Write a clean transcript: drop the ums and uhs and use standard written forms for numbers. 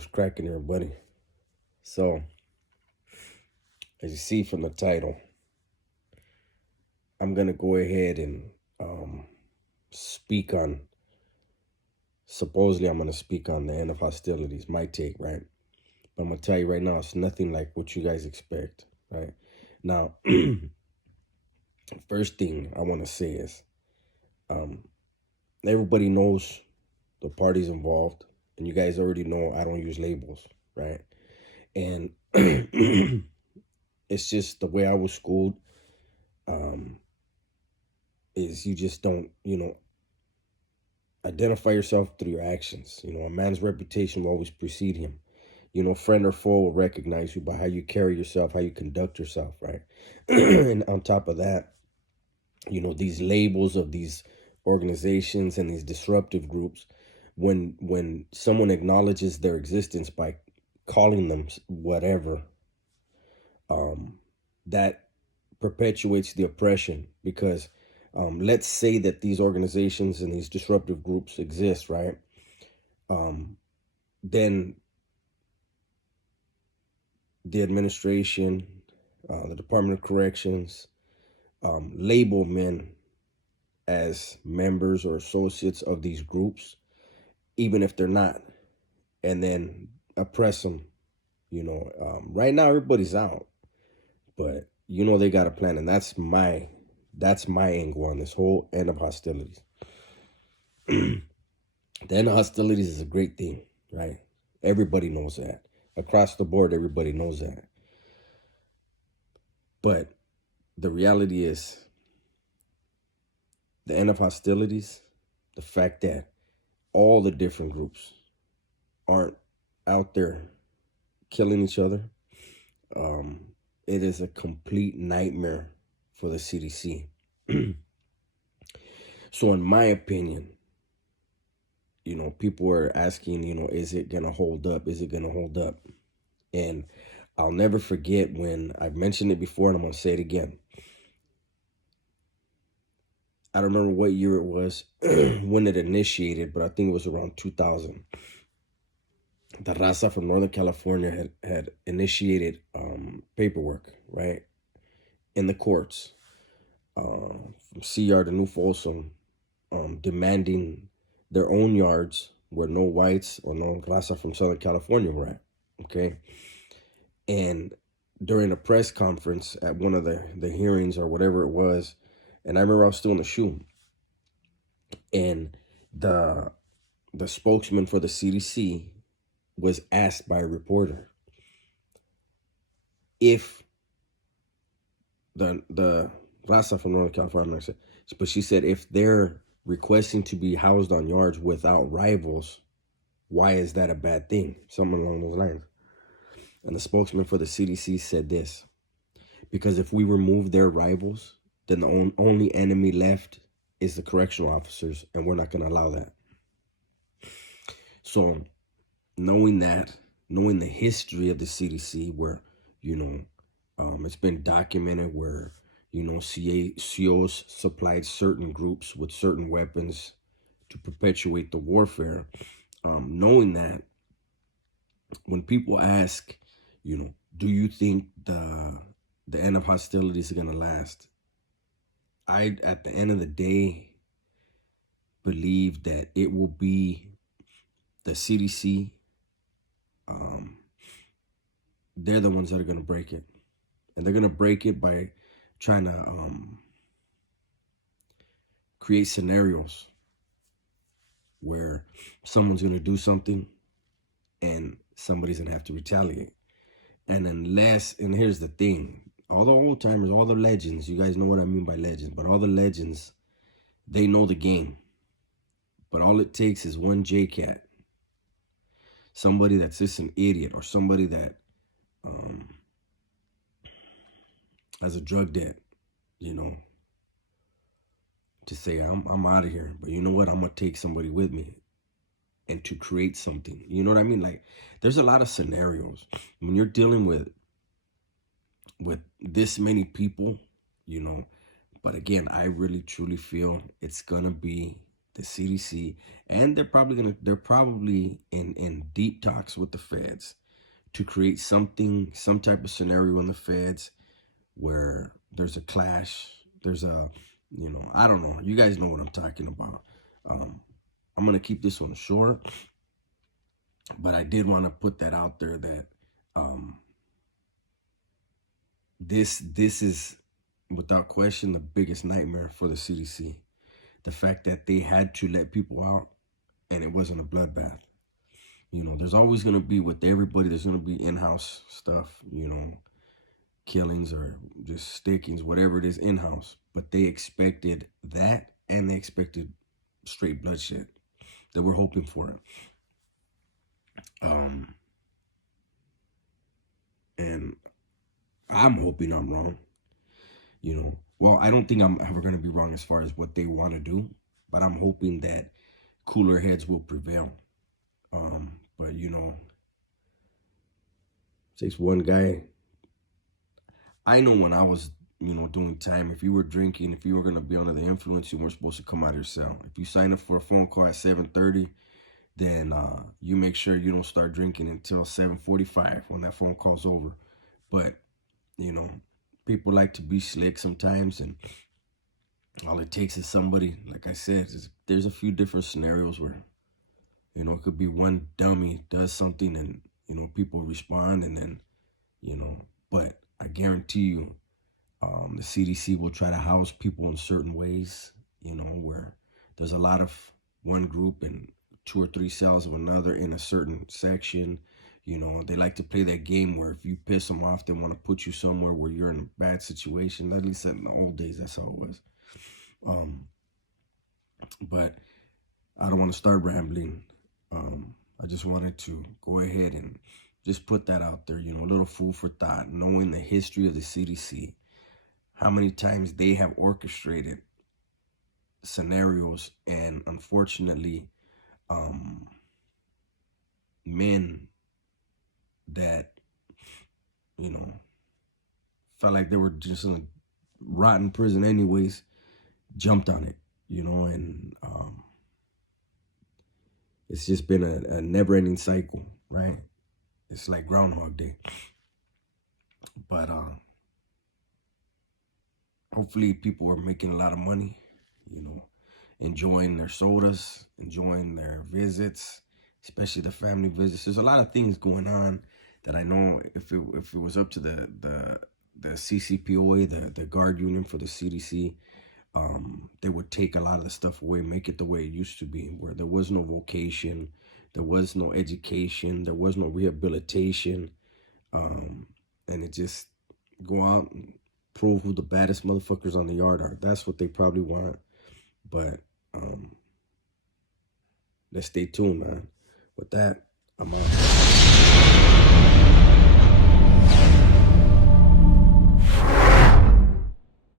What's cracking, everybody? So, as you see from the title, I'm gonna go ahead and speak on. Supposedly, I'm gonna speak on the end of hostilities. My take, right? But I'm gonna tell you right now, it's nothing like what you guys expect, right? Now, first thing I want to say is, um, everybody knows the parties involved, and you guys already know I don't use labels, right? And it's just the way I was schooled. Um, is you just don't, identify yourself through your actions. A man's reputation will always precede him. Friend or foe will recognize you by how you carry yourself, how you conduct yourself, right? And on top of that, these labels of these organizations and these disruptive groups, when someone acknowledges their existence by calling them whatever, that perpetuates the oppression because let's say that these organizations and these disruptive groups exist, right? Then the administration, the Department of Corrections, label men as members or associates of these groups, even if they're not, and then oppress them. Right now everybody's out, but they got a plan, and that's my angle on this whole end of hostilities. The end of hostilities is a great thing, right? Everybody knows that. Across the board, everybody knows that. But the reality is, the end of hostilities, the fact that all the different groups aren't out there killing each other, it is a complete nightmare for the CDC. So in my opinion, people are asking, is it going to hold up? Is it going to hold up? And I'll never forget when I've mentioned it before, and I'm going to say it again. I don't remember what year it was when it initiated, but I think it was around 2000. The Raza from Northern California had initiated paperwork, right, in the courts, from CR to New Folsom, demanding their own yards where no whites or no Raza from Southern California were at, okay? And during a press conference at one of the hearings or whatever it was, and I remember I was still in the SHU, and the spokesman for the CDC was asked by a reporter if the Raza from Northern California, but she said if they're requesting to be housed on yards without rivals, why is that a bad thing? Something along those lines. And the spokesman for the CDC said this: because if we remove their rivals, then the only enemy left is the correctional officers, and we're not going to allow that. So knowing the history of the CDC, where, it's been documented where, COs supplied certain groups with certain weapons to perpetuate the warfare, knowing that, when people ask, do you think the end of hostilities are going to last? I, at the end of the day, believe that it will be the CDC. They're the ones that are going to break it. And they're going to break it by trying to create scenarios where someone's going to do something and somebody's going to have to retaliate. And here's the thing, all the old timers, all the legends, you guys know what I mean by legends, but all the legends, they know the game. But all it takes is one JCat, somebody that's just an idiot, or somebody that has a drug debt, to say, I'm out of here, but you know what, I'm gonna take somebody with me, and to create something. You know what I mean? Like, there's a lot of scenarios when you're dealing with this many people, but again, I really truly feel it's gonna be the CDC, and they're probably in deep talks with the feds to create some type of scenario in the feds where there's a clash, there's a, I don't know. You guys know what I'm talking about. Um, I'm gonna keep this one short, but I did want to put that out there that um, this is without question the biggest nightmare for the CDC. The fact that they had to let people out and it wasn't a bloodbath. There's always gonna be with everybody. There's gonna be in-house stuff. Killings or just stickings, whatever it is, in-house. But they expected that, and they expected straight bloodshed. They were hoping for it. And I'm hoping I'm wrong. Well, I don't think I'm ever going to be wrong as far as what they want to do, but I'm hoping that cooler heads will prevail. But takes one guy. I know when I was, doing time, if you were drinking, if you were going to be under the influence, you weren't supposed to come out of your cell. If you sign up for a phone call at 7:30, then you make sure you don't start drinking until 7:45 when that phone call's over. But, people like to be slick sometimes, and all it takes is somebody, like I said, there's a few different scenarios where, it could be one dummy does something and, people respond, and then, but I guarantee you, the CDC will try to house people in certain ways, where there's a lot of one group and 2 or 3 cells of another in a certain section. They like to play that game where if you piss them off, they want to put you somewhere where you're in a bad situation. At least in the old days, that's how it was. But I don't want to start rambling. I just wanted to go ahead and just put that out there, a little food for thought, knowing the history of the CDC, how many times they have orchestrated scenarios, and unfortunately, men that, felt like they were just in a rotten prison anyways, jumped on it, and it's just been a never-ending cycle, right? It's like Groundhog Day. But hopefully people are making a lot of money, enjoying their sodas, enjoying their visits, especially the family visits. There's a lot of things going on that I know if it was up to the CCPOA, the guard union for the CDC, they would take a lot of the stuff away, make it the way it used to be, where there was no vocation, there was no education, there was no rehabilitation, and it just go out and prove who the baddest motherfuckers on the yard are. That's what they probably want. But let's stay tuned, man. With that, I'm out.